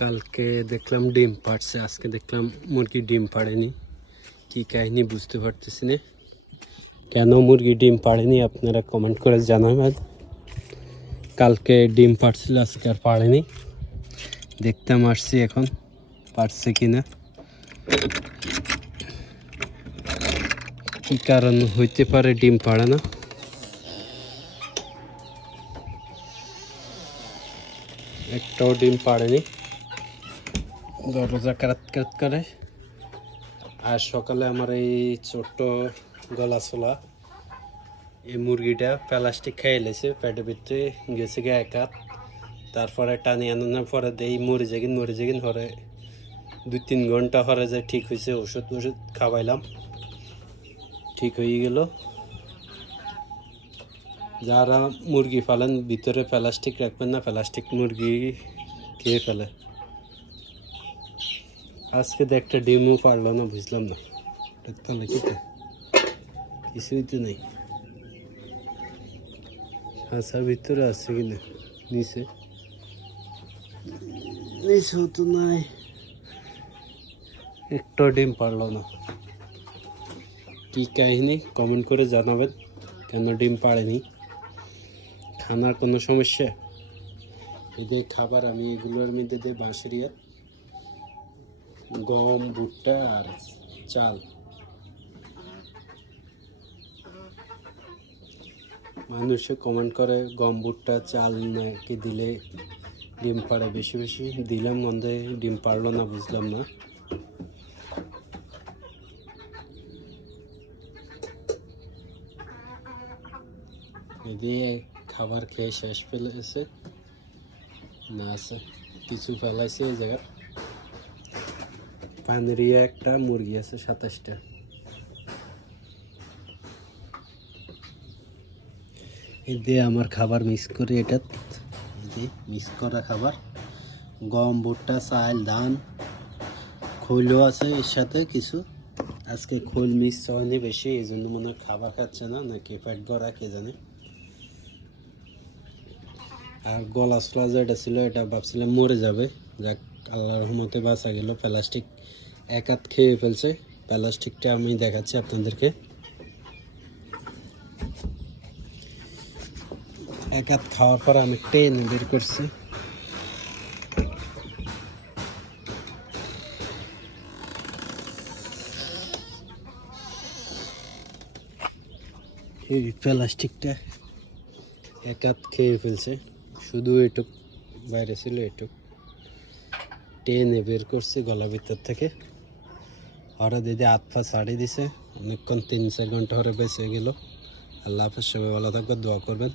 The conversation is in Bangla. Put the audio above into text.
কালকে দেখলাম ডিম পাড়ছে, আজকে দেখলাম মুরগি ডিম পাড়েনি। কি কাহিনী বুঝতে পারতেছি না, কেন মুরগি ডিম পাড়েনি আপনারা কমেন্ট করে জানাবেন। কালকে ডিম পাড়ছিল, আজকে আর পাড়েনি। দেখতাম আসছি এখন পারছে কিনা, কি কারণ হইতে পারে ডিম পাড়ে না। একটাও ডিম পাড়েনি, দরজা কারাত কারাত করে। আর সকালে আমার এই ছোট্ট গলা ছোলা এই মুরগিটা প্লাস্টিক খেয়ে এলেছে, পেটের ভিতরে গেছে গিয়ে এক হাত। তারপরে টানি আনানোর পরে দেই মরে যাগিন হরে 2-3 ঘন্টা হরে যায় ঠিক হয়েছে। ওষুধ খাওয়াইলাম, ঠিক হয়ে গেল। যারা মুরগি পালেন ভিতরে প্লাস্টিক রাখবেন না, প্লাস্টিক মুরগি খেয়ে ফেলে। আজকে তো একটা ডিমও পারলো না, বুঝলাম না তাহলে কি, কিছুই তো নেই। হাঁসার ভিতরে আছে কিনা, নিচেও তো নাই, একটা ডিম পারলো না। কি কাহিনী কমেন্ট করে জানাবেন, কেন ডিম পাড়েনি। খানার কোনো সমস্যা? এদের খাবার আমি এগুলোর মধ্যে দিয়ে বাঁশরিয়া গম, ভুট্টা আর চাল। মানুষে কমেন্ট করে গম, ভুট্টা, চাল নাকি দিলে ডিম পাড়ে বেশি বেশি। দিলাম মন্দে ডিম পারলো না, বুঝলাম না। এদিকে খাবার খেয়ে শেষ ফেলেছে না, আছে কিছু ফেলাইছে এই জায়গার। পানেরিয়া একটা মুরগি আছে 27টা। এই দিয়ে আমার খাবার মিক্স করে, এটা মিক্স করা খাবার গম, ভুট্টা, চাল, ধান, খৈলও আছে এর সাথে কিছু। আজকে খোল মিক্স হয়নি বেশি, এই জন্য মনে হয় খাবার খাচ্ছে না, নাকি পেট ভরা কে জানে। আর গলা ছোলা যেটা ছিল এটা ভাবছিলাম মরে যাবে, যাক আল্লাহর রহমতে বাঁচা গেল। প্লাস্টিক এক হাত খেয়ে ফেলছে। প্লাস্টিকটা আমি দেখাচ্ছি আপনাদেরকে। এক হাত খাওয়ার পর আমি টেনে বের করছি। এই প্লাস্টিকটা এক হাত খেয়ে ফেলছে, শুধু এটুক বাইরে ছিল, এটুক টেনে বের করছে গলা ভিতর থেকে। হরে দিদি হাত পা ছাড়িয়ে দিছে, অনেকক্ষণ 3-4 ঘন্টা হরে বেঁচে গেল। আল্লাহ হাফেজ, সবাই ভালো থাকবে, দোয়া করবেন।